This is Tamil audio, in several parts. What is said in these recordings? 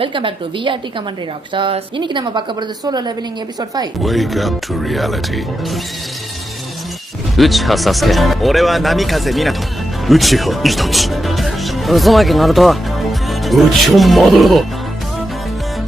Welcome back to VRT commentary rock stars. இன்னைக்கு நம்ம பார்க்க போறது solo leveling episode 5. Wake up to reality. 内葉サスケ俺は波風湊内葉イタチ渦巻きナルト内葉マドラ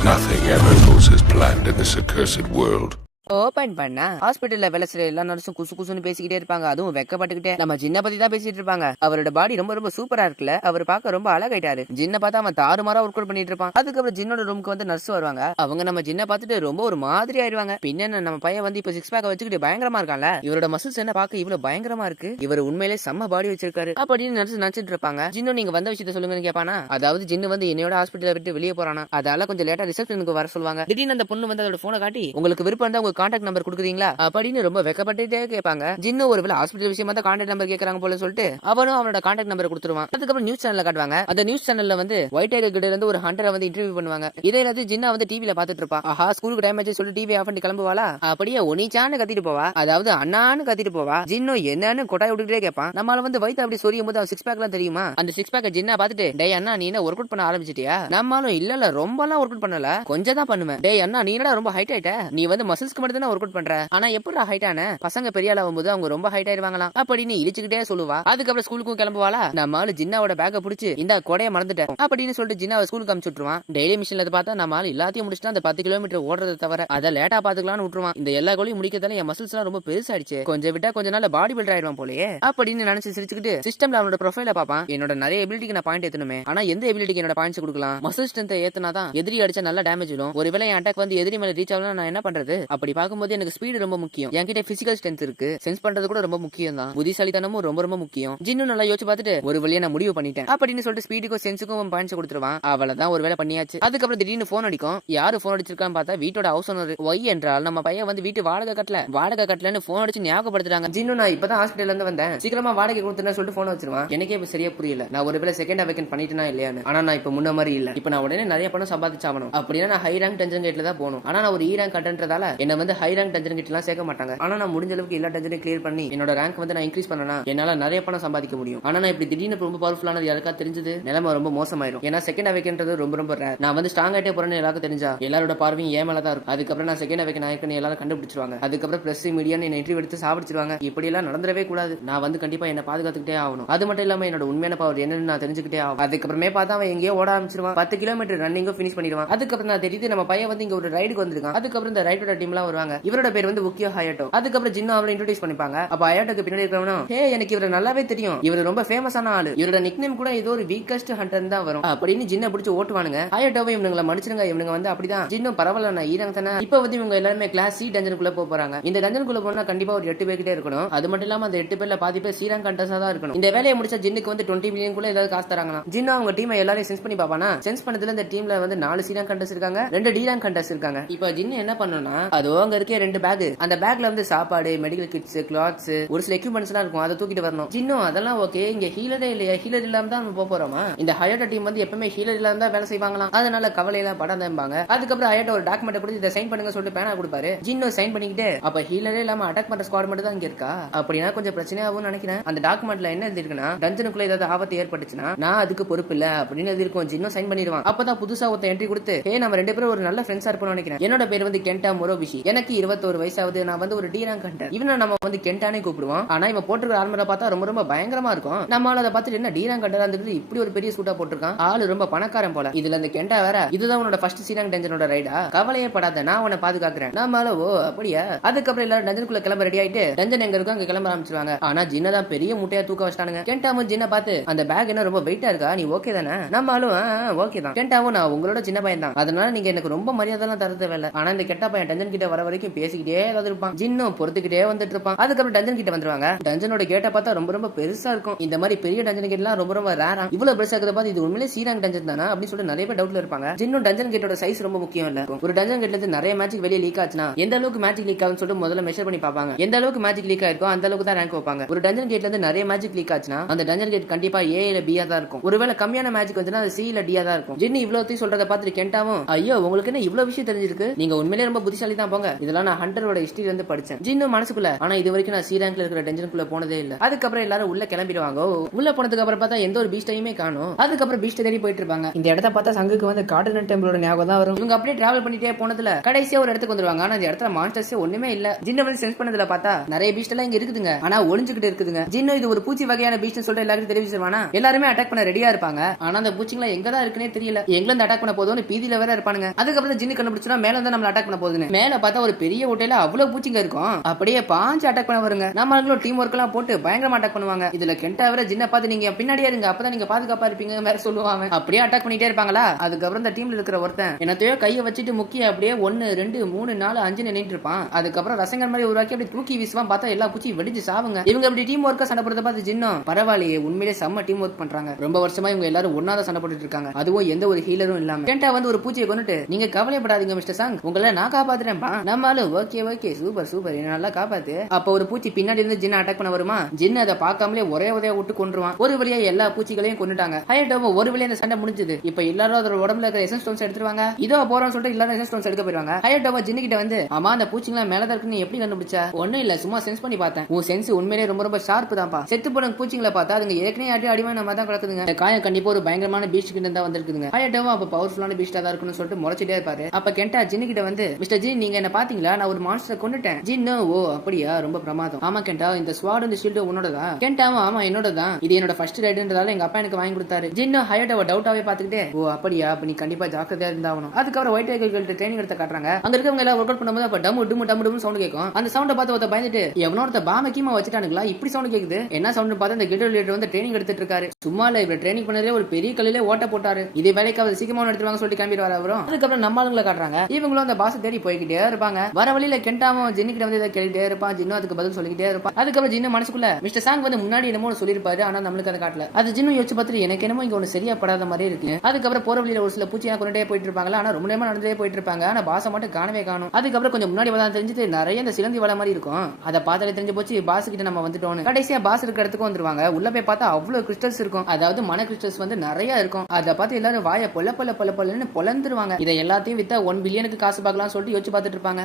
Nothing ever goes as planned in this accursed world. Open பண்ணா ஹாஸ்பிட்டல்ல வேலை செய்யற எல்லா நர்ஸும் குசு குசுன்னு பேசிக்கிட்டே இருப்பாங்க. அதுவும் வெக்கப்பட்டுக்கிட்டே நம்ம ஜின்ன பத்தி தான் பேசிட்டு இருப்பாங்க. அவரோட பாடி ரொம்ப ரொம்ப சூப்பரா இருக்குல்ல, அவர் பார்க்க ரொம்ப அழகாயிட்டாரு. ஜின்ன பார்த்தா அவன் தாறுமாறா ஒர்க் அவுட் பண்ணிட்டு இருப்பான். அதுக்கப்புறம் ஜின்னோட ரூமுக்கு வந்து நர்ஸ் வருவாங்க. அவங்க நம்ம ஜின்ன பார்த்துட்டு ரொம்ப ஒரு மாதிரி ஆயிடுவாங்க. பின்ன நம்ம பையன் வந்து இப்ப 6 பேக் வச்சுக்கிட்டு பயங்கரமா இருக்கான்ல, இவரோட மசில்ஸ் என்ன பார்க்க இவ்வளவு பயங்கரமா இருக்கு, இவர் உண்மையிலே செம்ம பாடி வச்சிருக்காரு அப்படின்னு நர்ஸ் நினைச்சிட்டு இருப்பாங்க. ஜின்னு நீங்க வந்த விஷயத்த சொல்லுங்கன்னு கேட்பானா. அதாவது ஜின்னு வந்து என்னோட ஹாஸ்பிட்டலை விட்டு வெளியே போறானா, அதால கொஞ்சம் லேட்டா ரிசப்ஷனுக்கு வர சொல்லுவாங்க. திடீர்னு அந்த பொண்ணு வந்து அதோட போனை காட்டி உங்களுக்கு விருப்பம் இருந்தா உங்க கான்டாக்ட் நம்பர் கொடுக்குறீங்களா அப்படின்னு ரொம்ப வெக்கப்பட்டுட்டே கேட்பாங்க. ஜின்னு ஒருவேளை ஹாஸ்பிட்டல் விஷயமா தான் கான்டாக்ட் நம்பர் கேட்கறாங்க போல சொல்லிட்டு அவனும் அவனோட கான்டாக்ட் நம்பர் கொடுத்துருவான். அதுக்கப்புறம் நியூஸ் சேனல்ல காட்டுவாங்க. அந்த நியூஸ் சேனல்ல வந்து ஒயிட் டைகர் கிட்ட இருந்து ஒரு ஹண்டரை வந்து இன்டர்வியூ பண்ணுவாங்க. இதே எல்லாத்தையும் ஜின்னா வந்து டிவில பாத்துட்டு இருப்பா. ஆஹா ஸ்கூலுக்கு டைம் ஆச்சு சொல்லிட்டு டிவி ஆஃப் பண்ணி கிளம்புவாளா, அப்படியே ஒனிச்சான்னு கத்திட்டு போவா, அதாவது அண்ணான்னு கத்திட்டு போவா. ஜின்னோ என்னன்னு கொட்டாய் விட்டுட்டே கேட்பான். நம்மளால வந்து வயிற்று அப்படி சொரியும் போது அவன் 6 பேக் எல்லாம் தெரியுமா, அந்த 6 பேக் ஜின்னா பாத்துட்டு டேய் அண்ணா நீ என்ன ஒர்க் அவுட் பண்ண ஆரம்பிச்சிட்டியா, நம்மளும் இல்ல ரொம்ப எல்லாம் ஒர்க் அவுட் பண்ணல கொஞ்சம் தான் பண்ணுவேன். டேய் அண்ணா நீ என்னடா ரொம்ப ஹைட் ஆயிட்ட, நீ வந்து மசில்ஸ்க்கு மட்டும் தான் ஒர்க் அவுட் பண்ற, ஆனா எப்படி ஹைட் ஆன பசங்க பெரிய ஆகும் போது அவங்க ரொம்ப ஹைட் ஆயிருவாங்களாம் அப்படின்னு இழிச்சுக்கிட்டே சொல்லுவா. அதுக்கப்புறம் ஸ்கூலுக்கும் கிளம்புவாளா. நம்மளால ஜின்னாவோட பேக்கை பிடிச்சி இந்த கொடையை மறந்துட்டேன் அப்படின்னு சொல்லிட்டு ஜின்னாவை ஸ்கூலுக்கு அனுப்பிச்சுட்டுருவான். டெய்லி மிஷின்ல பார்த்தா நம்மளால எல்லாத்தையும் முடிச்சுட்டு அந்த 10 கிலோமீட்டர் ஓடுறதை தவிர அதை லேட்டா பாத்துக்கலாம்னு விட்டுருவான். இந்த எல்லா கோலையும் முடிக்கிறதால என் மசில்ஸ் எல்லாம் ரொம்ப பெருசாயிடுச்சு, கொஞ்சம் விட்டா கொஞ்ச நாள் பாடி பில்டர் ஆயிடுவான் போலயே அப்படின்னு நினைச்சு சிரிச்சுக்கிட்டு சிஸ்டம்ல அவனோட ப்ரொஃபைல பாப்பான். என்னோட நிறைய எபிலிட்டிக்கு நான் பாயிண்ட் ஏத்தணுமே, ஆனா எந்த எபிலிட்டிக்கு என்னோட பாயிண்ட்ஸ் கொடுக்கலாம், மசில் ஸ்ட்ரென்த் ஏத்தனாதான் எதிரி அடிச்சா நல்ல டேமேஜ் வரும், ஒருவேளை என் அட்டாக் வந்து எதிரி மேல ரீச் ஆகலாம் நான் என்ன பண்றது, அப்படி பார்க்கும்போது எனக்கு ஸ்பீடு ரொம்ப முக்கியம், என்கிட்ட பிசிக்கல் ஸ்ட்ரென்த் இருக்கு, சென்ஸ் பண்றது கூட ரொம்ப முக்கியம் தான், புத்திசாலித்தனமும் ரொம்ப ரொம்ப முக்கியம். ஜின்னு நல்லா யோசிச்சு பார்த்துட்டு ஒரு வழியா நான் முடிவு பண்ணிட்டேன் அப்படின்னு சொல்லிட்டு ஸ்பீடுக்கும் சென்ஸுக்கும் பாயிண்ட்ஸ் கொடுத்துருவான். அவ்வளவுதான் ஒரு வேலை பண்ணியாச்சு. அதுக்கப்புறம் திடீர்னு போன் அடிக்கும். யாரு போன் அடிச்சிருக்கான்னு பார்த்தா வீட்டோட ஹவுஸ் ஓனர். ஒய் என்றால் நம்ம பையன் வந்து வீட்டு வாடகை கட்டலன்னு போன் அடிச்சு ஞாபகப்படுத்துறாங்க. ஜின்னு நான் இப்பதான் ஹாஸ்பிட்டல்ல இருந்து வந்தேன், சீக்கிரமா வாடகை கொடுத்துன்னு சொல்லிட்டு போன் வச்சிருவான். எனக்கே இப்ப சரியா புரியல, நான் ஒரு வேலை செகண்ட் அவேக்கன் பண்ணிட்டேனா இல்லையான்னு. ஆனா நான் இப்ப முன்ன மாதிரி இல்ல, இப்ப நான் உடனே நிறைய பணம் சம்பாதிச்சாகணும் அப்படின்னா நான் ஹை ரேங்க் டஞ்சன் கேட்ல தான் போகணும். ஆனா நான் ஒரு இ ரேங்க் கண்டன்றதால என்ன வந்து ஹை ரேங்க் டஞ்சன் கேட் எல்லாம் சேர்க்க மாட்டாங்க. ஆனா நான் முடிஞ்ச அளவுக்கு எல்லா டஞ்சனையும் கிளியர் பண்ணி என்னோட ரேங்க் வந்து நான் இன்க்ரீஸ் பண்ணனா என்னால நிறைய பணம் சம்பாதிக்க முடியும். ஆனா நான் இப்படி திடீர்னு ரொம்ப பவர்ஃபுல்லானது யாருக்கா தெரிஞ்சது நிலைமை ரொம்ப மோசமாயிரும். ஏன்னா செகண்ட் அவேக்கன்றது ரொம்ப ரொம்ப ரேர். நான் வந்து ஸ்ட்ராங் ஆயிட்டே போறேன்னு எல்லாருக்கும் தெரிஞ்சா எல்லாரோட பார்வையும் ஏன் மேல தான் இருக்கும். அதுக்கப்புறம் நான் செகண்ட் அவேக்கன் ஆயிக்கன்னு எல்லாரும் கண்டுபிடிச்சிருவாங்க. அதுக்கப்புறம் பிரஸ் மீடியான்னு என்ன இன்டர்வியூ எடுத்து சாப்பிடுச்சிருவாங்க. இப்படி எல்லாம் நடந்துடவே கூடாது. நான் வந்து கண்டிப்பா என்ன பாதுகாத்துக்கிட்டே ஆகணும். அது மட்டும் இல்லாம என்னோட உண்மையான பவர் என்னன்னு நான் தெரிஞ்சுக்கிட்டே ஆகும். அதுக்கப்புறமே பார்த்தா அவன் எங்கேயோ ஓட ஆரம்பிச்சிருவான். 10 கிலோமீட்டர் ரன்னிங்கும் ஃபினிஷ் பண்ணிடுவான். அதுக்கப்புறம் நான் தெரியுது நம்ம பையன் வந்து இங்க ஒரு ரைடுக்கு வந்திருக்கான். அதுக்கப்புறம் இந்த ரைடோட டீம்லாம் வருவாங்க. இவரோட பேர் வந்து உக்கியோ ஹயாட்டோ. அதுக்கப்புறம் ஜின்னு அவரை இன்ட்ரோடியூஸ் பண்ணிப்பாங்க. அப்ப ஹயாட்டோக்கு பின்னாடி இருக்கிறவனும் ஹே எனக்கு இவரை நல்லாவே தெரியும், இவர் ரொம்ப ஃபேமஸான ஆளு, இவரோட நிக்நேம் கூட ஏதோ ஒரு வீக்கஸ்ட் ஹண்டர் தான் வரும் அப்படின்னு ஜின்ன பிடிச்சு ஓட்டுவானுங்க. ஹயாட்டோவை இவனுங்களை மன்னிச்சிருங்க, இவனுங்க வந்து அப்படிதான். ஜின்னும் பரவாயில்ல நான் ஈரங்க தானே. இப்ப வந்து இவங்க எல்லாருமே கிளாஸ் சி டஞ்சனுக்குள்ள போறாங்க. இந்த டஞ்சனுக்குள்ள போனா கண்டிப்பா ஒரு 8 பேர்கிட்டே இருக்கணும். அது மட்டும் இல்லாம அந்த 8 பேர்ல பாதி பேர் சீரங் கண்டஸா தான் இருக்கணும். இந்த வேலையை முடிச்சா ஜின்னுக்கு வந்து 20 மில்லியன் குள்ள ஏதாவது காசு தராங்களாம். ஜின்னு அவங்க டீமை எல்லாரையும் சென்ஸ் பண்ணி பாப்பானா. சென்ஸ் பண்ணதுல இந்த டீம்ல வந்து 4 சீரங் கண்டஸ் இருக்காங்க, 2 டி ரேங்க் கண்டஸ் இருக்காங்க. இப்ப ஜின்னு என்ன பண்ணனும்னா அது அங்க இருக்க 2 பேக், அந்த பேக்ல வந்து சாப்பாடு, மெடிக்கல் கிட்ஸ், கிளாத்ஸ், ஒரு சில எக்யூப்மெண்ட்ஸ் எல்லாம் இருக்கும், அதை தூக்கிட்டு வரணும். ஜின்னும் அதெல்லாம் ஓகே, இங்க ஹீலரே இல்லையா, ஹீலர் இல்லாம தான் நம்ம போறோமா, இந்த ஹயாட்டோ டீம் வந்து எப்பவுமே ஹீலர் இல்லாம தான் வேலை செய்வாங்களாம், அதனால கவலை எல்லாம் படாதம்பாங்க. அதுக்கப்புறம் ஹயாட்டோ ஒரு டாக்குமெண்ட் கொடுத்து இதை சைன் பண்ணுங்க சொல்லிட்டு பேனா கொடுப்பாரு. ஜின்னு சைன் பண்ணிக்கிட்டு அப்ப ஹீலரே இல்லாம அட்டாக் பண்ற ஸ்குவாட் மட்டும் தான் இங்க இருக்கா, அப்படின்னா கொஞ்சம் பிரச்சனையாகும் நினைக்கிறேன். அந்த டாக்குமெண்ட்ல என்ன எழுதிருக்குன்னா டஞ்சனுக்குள்ள ஏதாவது ஆபத்து ஏற்பட்டுச்சுன்னா நான் அதுக்கு பொறுப்பு இல்ல அப்படின்னு எழுதிருக்கும். ஜின்னு சைன் பண்ணிடுவான். அப்பதான் புதுசா ஒருத்த என்ட்ரி கொடுத்து ஹே நம்ம 2 பேரும் ஒரு நல்ல ஃப்ரெண்ட்ஸா இருப்போம்னு நினைக்கிறேன், என்னோட பேர் வந்து கென்டா மொரோபிஷி, எனக்கு 21 வயசாவது, நான் வந்து ஒரு டி ரேங்க் ஹண்டர். இவனை நம்ம வந்து கென்டானே கூப்பிடுவோம். ஆனா இவன் போட்டுருக்க ஆர்மரை பார்த்தா ரொம்ப ரொம்ப பயங்கரமா இருக்கும். நம்மளால அதை பார்த்துட்டு என்ன டி ரேங்க் ஹண்டரா இருந்துட்டு இப்படி ஒரு பெரிய சூட்டா போட்டிருக்கான், ஆளு ரொம்ப பணக்காரன் போல. இதுல இந்த கெண்டா வேற இதுதான் உன்னோட ஃபர்ஸ்ட் சி ரேங்க் டஞ்சனோட ரைடா, கவலையே படாத நான் உன்னை பாதுகாக்கிறேன். நம்மளால ஓ அப்படியா. அதுக்கப்புறம் எல்லாரும் டஞ்சனுக்குள்ள கிளம்ப ரெடி ஆயிட்டு டஞ்சன் எங்க இருக்கும் அங்க கிளம்ப ஆரம்பிச்சிருவாங்க. ஆனா ஜின்ன தான் பெரிய முட்டையா தூக்க வச்சிட்டானுங்க. கென்டாவும் ஜின்ன பார்த்து அந்த பேக் என்ன ரொம்ப வெயிட்டா இருக்கா, நீ ஓகே தானே, நம்மளும் ஓகே தான். கென்டாவும் நான் உங்களோட சின்ன பையன் தான், அதனால நீங்க எனக்கு ரொம்ப மரியாதை எல்லாம் தர தேவையில்ல. ஆனா இந்த கெட்ட பையன் டஞ்சன் கிட்ட வர வரைக்கும் பேசிக்கிட்டே ஏதாவது இருப்பான். ஜின்னும் பொறுத்துக்கிட்டே வந்துட்டு இருப்பான். அதுக்கப்புறம் டஞ்சன் கிட்ட வந்துருவாங்க. டஞ்சனோட கேட்ட பார்த்தா ரொம்ப ரொம்ப பெருசா இருக்கும். இந்த மாதிரி பெரிய டஞ்சன் கேட் எல்லாம் ரொம்ப ரொம்ப ரேரா. இவ்வளவு பெருசா இருக்கிறத பார்த்து இது உண்மையிலே சீராங் டஞ்சன் தானா அப்படின்னு சொல்லிட்டு நிறைய பேர் டவுட்ல இருப்பாங்க. ஜின்னும் டஞ்சன் கேட்டோட சைஸ் ரொம்ப முக்கியம் இல்ல. ஒரு டஞ்சன் கேட்ல இருந்து நிறைய மேஜிக் வெளியே லீக் ஆச்சுன்னா எந்த அளவுக்கு மேஜிக் லீக் ஆகும்னு சொல்லிட்டு முதல்ல மெஷர் பண்ணி பார்ப்பாங்க. எந்த அளவுக்கு மேஜிக் லீக் ஆயிருக்கோ அந்த அளவுக்கு தான் ரேங்க் வைப்பாங்க. ஒரு டஞ்சன் கேட்ல இருந்து நிறைய மேஜிக் லீக் ஆச்சுன்னா அந்த டஞ்சன் கேட் கண்டிப்பா ஏ இல்ல பியா தான் இருக்கும். ஒருவேளை கம்மியான மேஜிக் வந்துன்னா அது சி இல்ல டியா தான் இருக்கும். ஜின்னு இவ்வளவு சொல்றத பார்த்துட்டு கென்டாவும் ஐயோ உங்களுக்கு என்ன இவ்வளவு விஷயம் தெரிஞ்சிருக்கு, நீங்க உண்மையிலே ரொம்ப புத்திசாலி தான் போங்க, இதெல்லாம் நான் ஹண்டரோட ஹிஸ்டரி வந்து படிச்சேன். ஜின்னு மனசுக்குள்ள ஆனா இது வரைக்கும் நான் சி ரேங்க்ல இருக்கிற டென்ஷனுக்குள்ள போனதே இல்ல. அதுக்கப்புறம் எல்லாரும் உள்ள கிளம்பிடுவாங்க. உள்ள போனதுக்கு அப்புறம் பார்த்தா எந்த ஒரு பீஸ்டையுமே காணும். அதுக்கப்புறம் பீஸ்ட் தேடி போயிட்டு இருப்பாங்க. இந்த இடத்த பார்த்தா சங்குக்கு வந்து கார்டன் டெம்பிளோட ஞாபகம் தான் வரும். இவங்க அப்படியே டிராவல் பண்ணிட்டே போனதுல கடைசியா ஒரு இடத்துக்கு வந்துருவாங்க. ஆனா அந்த இடத்துல மான்ஸ்டர்ஸே ஒண்ணுமே இல்ல. ஜின்ன வந்து சென்ஸ் பண்ணதுல பார்த்தா நிறைய பீஸ்ட் எல்லாம் இங்க இருக்குதுங்க. ஆனா ஒளிஞ்சுக்கிட்டு இருக்குதுங்க. ஜின்னு இது ஒரு பூச்சி வகையான பீஸ்ட்னு சொல்லிட்டு எல்லாருக்கும் தெரிவிச்சிருவானா எல்லாருமே அட்டாக் பண்ண ரெடியா இருப்பாங்க. ஆனா அந்த பூச்சிங்களா எங்க தான் இருக்குன்னே தெரியல. எங்க இருந்து அட்டாக் பண்ண போதும்னு பீதியில வேற இருப்பானுங்க. அதுக்கப்புறம் ஜின்னு கண்டுபிடிச்சா மேல இருந்து நம்ம அட்டாக் பண்ண போகுதுன்னு மேல பார்த்தா ஒரு பெரிய ஓட்டையில அவ்வளவு பூச்சிங்க இருக்கும். அப்படியே பாஞ்சு அட்டாக் பண்ண வருங்க. நம்ம டீம் ஒர்க் எல்லாம் போட்டு பயங்கரமா அட்டாக் பண்ணுவாங்க. இதுல கெண்டா வேற ஜின்ன பார்த்து நீங்க பின்னாடியே இருங்க அப்பதான் நீங்க பாதுகாப்பா இருப்பீங்க வேற சொல்லுவாங்க. அப்படியே அட்டாக் பண்ணிட்டே இருப்பாங்களா. அதுக்கப்புறம் இந்த டீம்ல இருக்கிற ஒருத்தன் என்னத்தையோ கையை வச்சுட்டு முக்கிய அப்படியே 1 2 3 4 5 நின்னுட்டு இருப்பான். அதுக்கப்புறம் ரசங்கன் மாதிரி உருவாக்கி அப்படி தூக்கி வீசுவான். பார்த்தா எல்லா பூச்சி வெடிச்சு சாவுங்க. இவங்க அப்படி டீம் ஒர்க்கா சண்டை போடுறத பார்த்து ஜின்னும் பரவாயில்லையே உண்மையிலே செம்ம டீம் ஒர்க் பண்றாங்க. ரொம்ப வருஷமா இவங்க எல்லாரும் ஒன்னாதான் சண்டை போட்டுட்டு இருக்காங்க. அதுவும் எந்த ஒரு ஹீலரும் இல்லாம. கெண்டா வந்து ஒரு பூச்சியை கொண்டுட்டு நீங்க கவலைப்படாதீங்க மிஸ்டர் சாங் உங்களை நான் காப்பாத்துறேன்பா. நம்மளும் ஓகே ஓகே சூப்பர் சூப்பர் என்ன நல்லா காப்பாத்து. அப்ப ஒரு பூச்சி பின்னாடி இருந்து ஜின்ன அட்டாக் பண்ண வருமா. ஜின்னு அதை பார்க்காமலே ஒரே உதவியா விட்டு கொண்டுருவான். ஒரு வழியா எல்லா பூச்சிகளையும் கொண்டுட்டாங்க. ஹயட்டோவோ ஒரு வழியா இந்த சண்டை முடிஞ்சது. இப்ப எல்லாரும் அதோட உடம்புல இருக்கிற எசன்ஸ் ஸ்டோன்ஸ் எடுத்துருவாங்க. இதோ போறோம்னு சொல்லிட்டு எல்லாரும் எசன்ஸ் ஸ்டோன்ஸ் எடுக்க போயிருவாங்க. ஹயட்டோவோ ஜின்னு கிட்ட வந்து ஆமா அந்த பூச்சிங்களா மேலதான் இருக்குன்னு எப்படி கண்டுபிடிச்சா. ஒண்ணும் இல்ல சும்மா சென்ஸ் பண்ணி பார்த்தேன். உன் சென்ஸ் உண்மையிலே ரொம்ப ரொம்ப ஷார்ப் தான்ப்பா. செத்து போன பூச்சிங்களை பார்த்தா அதுங்க ஏற்கனவே ஆட்டி அடிமை நம்ம தான் கிடக்குதுங்க. காயம் கண்டிப்பா ஒரு பயங்கரமான பீஸ்ட் கிட்ட தான் வந்திருக்குதுங்க. ஹயட்டோவோ அப்ப பவர்ஃபுல்லான பீஸ்டா தான் இருக்குன்னு சொல்லிட்டு முறைச்சிட்டே இருப்பாரு. அப்ப கெண்டா ஜின்னு கிட்ட வந்து மிஸ்டர் ஜின் நீங்க என்ன பாத்தீங்களா நான் ஒரு மான்ஸ்டரை கொண்டுட்டேன். ஜின்னு ஓ அப்படியா ரொம்ப பிரமாதம். ஆமா கெண்டா இந்த ஸ்வாட் இந்த ஷீல்டு உன்னோடதா. கெண்டாவும் ஆமா என்னோட தான். இது என்னோட ஃபர்ஸ்ட் ரைடுன்றதால எங்க அப்பா எனக்கு வாங்கி கொடுத்தாரு. ஜின்னு ஹயட்டோவை டவுட்டாவே பாத்துக்கிட்டே ஓ அப்படியா அப்ப நீ கண்டிப்பா ஜாக்கிரதையா இருந்தாகணும். அதுக்கப்புறம் ஒயிட் டைகர் ட்ரைனிங் எடுத்து காட்டுறாங்க. அங்க இருக்கவங்க எல்லாம் ஒர்க் அவுட் பண்ணும்போது அப்ப டம்மு டும்மு டம்மு டும்மு சவுண்ட் கேட்கும். அந்த சவுண்ட பார்த்து ஒருத்த பயந்துட்டு எவனோட பாமக்கியமா வச்சுட்டானுங்களா இப்படி சவுண்ட் கேக்குது என்ன சவுண்ட் பார்த்து அந்த கெட்டோ லீடர் வந்து ட்ரைனிங் எடுத்துட்டு இருக்காரு. சும்மா இல்ல இவர் ட்ரைனிங் பண்ணதே ஒரு பெரிய கல்லிலே ஓட்ட போட்டாரு. இதே வேலைக்கு அவர் சீக்கிரமா எடுத்துவாங்க சொல்லிட்டு கிளம்பிட்டு வர வரும். அதுக்கப்புறம் நம்ம ஆளுங்களை காட்டுறாங்க. இவங்களும் அந்த பாஸ் தேடி போய்கிட்டே இருப்பாங்க. வர வழியில கெண்டாவும் ஜின்னு கிட்ட வந்து இதை கேட்டுட்டே இருப்பான். ஜின்னு அதுக்கு பதில் சொல்லிக்கிட்டே இருப்பான். அதுக்கப்புறம் ஜின்னு மனசுக்குள்ள மிஸ்டர் சாங் வந்து முன்னாடி என்னமோ சொல்லிருப்பாரு ஆனா நம்மளுக்கு அதை காட்டல. அது ஜின்னு யோசிச்சு பார்த்துட்டு எனக்கு என்னமோ இங்க ஒண்ணு சரியா படாத மாதிரி இருக்கு. அதுக்கப்புறம் போற வழியில ஒரு சில பூச்சியா கொண்டே போயிட்டு இருப்பாங்க. ஆனா ரொம்ப நேரமா நடந்தே போயிட்டு இருப்பாங்க. ஆனா பாச மட்டும் காணவே காணும். அதுக்கப்புறம் கொஞ்சம் முன்னாடி வந்தா தெரிஞ்சது நிறைய இந்த சிலந்தி வலை மாதிரி இருக்கும். அதை பார்த்தாலே தெரிஞ்சு போச்சு பாஸ் கிட்ட நம்ம வந்துட்டோம். கடைசியா பாஸ் இருக்கிற இடத்துக்கு வந்துருவாங்க. உள்ள போய் பார்த்தா அவ்வளவு கிறிஸ்டல்ஸ் இருக்கும். அதாவது மன கிறிஸ்டல்ஸ் வந்து நிறைய இருக்கும். அதை பார்த்து எல்லாரும் வாய பொல பொல பொல பொலன்னு பொலந்துருவாங்க. இதை எல்லாத்தையும் வித்தா 1 பில்லியனுக்கு காசு பார்க்கலாம் சொல்லிட்டு யோசிச்சு பார்த்துட்டு இருப்பாங்க.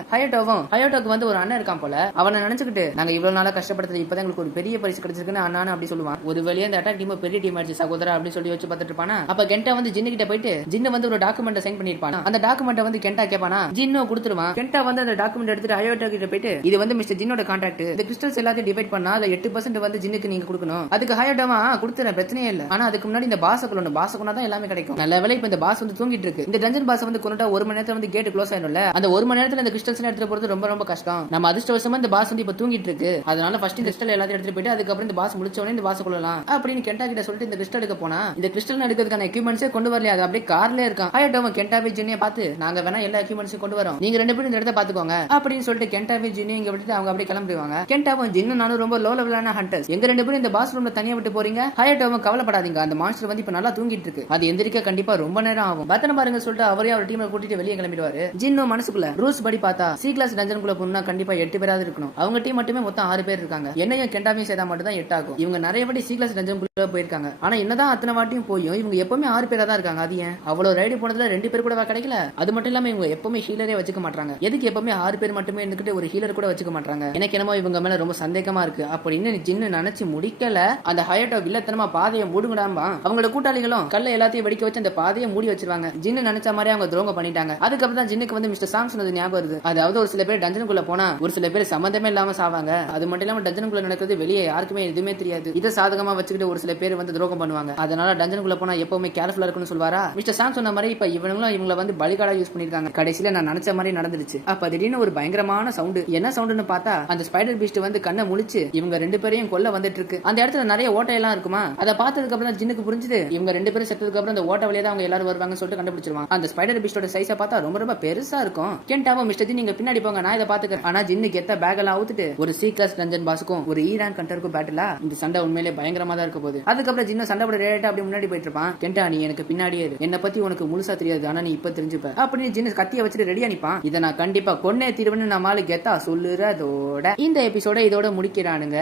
ஹயட்டோக்கு வந்து ஒரு அண்ணன் இருக்கான் போல. அவனை நினைச்சுக்கிட்டு நாங்க இவ்வளவு நாளா கஷ்டப்படுறது இப்பதான் எங்களுக்கு ஒரு பெரிய பரிசு கிடைச்சிருக்குன்னு அண்ணான்னு அப்படி சொல்லுவான். ஒரு வழியா அந்த அட்டாக் டீம் பெரிய டீம் ஆயிடுச்சு சகோதரா அப்படின்னு சொல்லி யோசிச்சு பார்த்துட்டு இருப்பானா. அப்ப கெண்டா வந்து ஜின்னு கிட்ட போயிட்டு ஜின்னு வந்து ஒரு டாக்குமெண்ட் சைன் பண்ணிருப்பானா. அந்த டாக்குமெண்ட் வந்து கெண்டா கேட்பானா. ஜின்னு கொடுத்துருவான். கெண்டா வந்து அந்த டாக்குமெண்ட் எடுத்துட்டு ஹயட்டோ கிட்ட போயிட்டு இது வந்து மிஸ்டர் ஜின்னோட கான்ட்ராக்ட். இந்த கிறிஸ்டல்ஸ் எல்லாத்தையும் டிவைட் பண்ணா அதுல 8% வந்து ஜின்னுக்கு நீங்க கொடுக்கணும். அதுக்கு ஹயட்டோவா கொடுத்துறேன் பிரச்சனையே இல்ல. ஆனா அதுக்கு முன்னாடி இந்த பாஸ் கொள்ளணும் தான் எல்லாமே கிடைக்கும். நல்ல வேளை இப்ப இந்த பாஸ் வந்து தூங்கிட்டு இருக்கு. இந்த டஞ்சன் பாஸ் வந்து கொண்டுட்டா 1 மணி நேரத்துல வந்து கேட் க்ளோஸ் ஆயிடும்ல. அந்த 1 மணி நேரத்துல இந்த கிறிஸ்டல்ஸ் எடுத்துட்டு போறது ரொம்ப ரொம்ப கஷ்டம். நம்ம அதிர்ஷ்டவசமா இந்த பாஸ் வந்து இப்ப தூங்கிட்டு இருக்கு. அதனால ஃபர்ஸ்ட் இந்த கிறிஸ்டல் எல்லாத்தையும் எடுத்துட்டு போயிட்டு அதுக்கப்புறம் இந்த பாஸ் முடிச்ச உடனே இந்த பாஸ் கொள்ளலாம் அப்படின்னு கெண்டா கிட்ட சொல்லிட்டு இந்த கிறிஸ்டல் எடுக்க போனா இந்த கிறிஸ்டல் எடுக்கிறதுக்கான எக்யூப்மெண்ட்ஸே கொண்டு வரல. அது அப்படியே கார்ல இருக்கான். ஹயட்டோவும் கெண்டாவே ஜின்னியை பார்த்து நாங்க வேணா எல்லா எக்யூப்மெண்ட்ஸையும் கொண்டு வரோம். நீங்க 2 பேரும் இந்த இடத்த பாத்துக்கோங்க அப்படின்னு சொல்லிட்டு கெண்டாவே ஜின்னியை இங்க விட்டுட்டு அவங்க அப்படியே கிளம்பிடுவாங்க. கெண்டாவும் ஜின்னு நானும் ரொம்ப லோ லெவலான ஹண்டர்ஸ். எங்க 2 பேரும் இந்த பாஸ் ரூம்ல தனியா விட்டு போறீங்க. ஹயட்டோவும் கவலைப்படாதீங்க அந்த மான்ஸ்டர் வந்து இப்ப நல்லா தூங்கிட்டு இருக்கு. அது எந்திரிக்க கண்டிப்பா ரொம்ப நேரம் ஆகும். பத்தன பாருங்க சொல்லிட்டு அவரே அவர் டீமை கூட்டிட்டு வெளியே கிளம்பிடுவாரு. ஜின்னு மனசுக்குள்ள ரூல்ஸ் படி பார்த்தா சி கிளாஸ் டஞ்சனுக்குள்ள போனா கண்டிப்பா 8 பேராவது இருக்கணும். அவங்க டீம் மட்டுமே மொத்தம் 6 பேர் இருக்காங்க. என்னையும் கெண்டாவையும் சேர்த்தா மட்டும் தான் 8 ஆகும். இவங்க நிறைய வாட்டி சி கிளாஸ் டஞ்சனுக்குள்ள போயிருக்காங்க. ஆனா என்னதான் அத்தனை வாட்டியும் போயும் இவங்க எப்பவுமே 6 பேரா தான் இருக்காங்க. அது ஏன் அவ்வளவு ரைடு போனதுல 2 பேர் கூட கிடைக்கல. அது மட்டும் இல்லாம இவங்க எப்பவுமே ஹீலரே வச்சுக்க மாட்டாங்க. எதுக்கு எப்பவுமே 6 பேர் மட்டுமே இருந்துட்டு ஒரு ஹீலர் கூட வச்சுக்க மாட்டாங்க. எனக்கு என்னமோ இவங்க மேல ரொம்ப சந்தேகமா இருக்கு அப்படின்னு ஜின்னு நினைச்சு முடிக்கல. அந்த ஹயட்டோ வில்லத்தனமா பாதையை மூடுங்கடாம்பா. அவங்களோட கூட்டாளிகளும் கல்ல எல்லாத்தையும் வெடிக்க வச்சு அந்த பாதையை மூடி வச்சிருவாங்க. ஜின்னு நினைச்ச மாதிரி அவங்க துரோகம் பண்ணிட்டாங்க. அதுக்கப்புறம் தான் ஜின்னுக்கு வந்து மிஸ்டர் சாங் சொன்னது ஞாபகம் வருது. அதாவது ஒரு சில பேர் டஞ்சனுக்குள்ள போனா ஒரு சில பேர் சம்பந்தமே இல்லாம சாவாங்க. அது மட்டும் இல்லாம டஞ்சனுக்குள்ள நடக்கிறது வெளியே யாருக்குமே எதுவுமே தெரியாது. இதை சாதகமா வச்சுக்கிட்டு ஒரு சில பேர் வந்து துரோகம் பண்ணுவாங்க. அதனால டஞ்சனுக்குள்ள போனா எப்பவுமே கேர்ஃபுல்லா இருக்குன்னு சொல்வாரா. மிஸ்டர் சாங் சொன்ன மாதிரி இப்ப இவங்களை வந்து பலிகாடா யூஸ் பண்ணிருக்காங்க. கடைசியில நான் நினைச்ச மாதிரி நடந்துருச்சு. அப்ப திடீர்னு ஒரு பயங்கரமான சவுண்ட். என்ன சவுண்ட்னு பார்த்தா அந்த ஸ்பைடர் பீஸ்ட் வந்து கண்ணை முழிச்சு இவங்க 2 பேரையும் கொல்ல வந்துட்டு இருக்கு. அந்த இடத்துல நிறைய ஓட்டையெல்லாம் இருக்குமா. அதை பார்த்ததுக்கு அப்புறம் தான் ஜின்னுக்கு புரிஞ்சுது இவங்க 2 பேரும் செத்ததுக்கு அப்புறம் அந்த ஓட்ட வழியா தான் அவங்க எல்லாரும் வருவாங்கன்னு சொல்லிட்டு கண்டுபிடிச்சிருவாங்க. அந்த ஸ்பைடர் பீஸ்டோட சைஸை பார்த்தா ரொம்ப ரொம்ப பெருசா இருக்கும். கெண்டாவும் மிஸ்டர் ஜின் நீங்க பின்னாடி போங்க நான் இதை பாத்துக்கிறேன். ஆனா ஜின்னு கெத்த பேக் எல்லாம் அவுத்துட்டு ஒரு சி கிளாஸ் டஞ்சன் பாஸ்க்கும் ஒரு ஈரான் கண்டருக்கும் பேட்டிலா இந்த சண்டை உண்மையிலே பயங்கரமா தான் இருக்க போகுது. அதுக்கப்புறம் ஜின்னு சண்டை போட ரேட்டா அப்படி முன்னாடி போயிட்டு இருப்பான். கெண்டா நீ எனக்கு பின்னாடியே என்ன பத்தி உனக்கு முழுசா தெரியாது ஆனா நீ இப்ப தெரிஞ்சுப்ப அப்படின்னு ஜின்னு கத்திய வச்சுட்டு ரெடியா நிப்பான். இதை நான் கண்டிப்பா கொன்னே தீர்வுன்னு நம்மால கெத்தா சொல்லுறதோட இந்த எபிசோட இதோட முடிக்கிறானுங்க.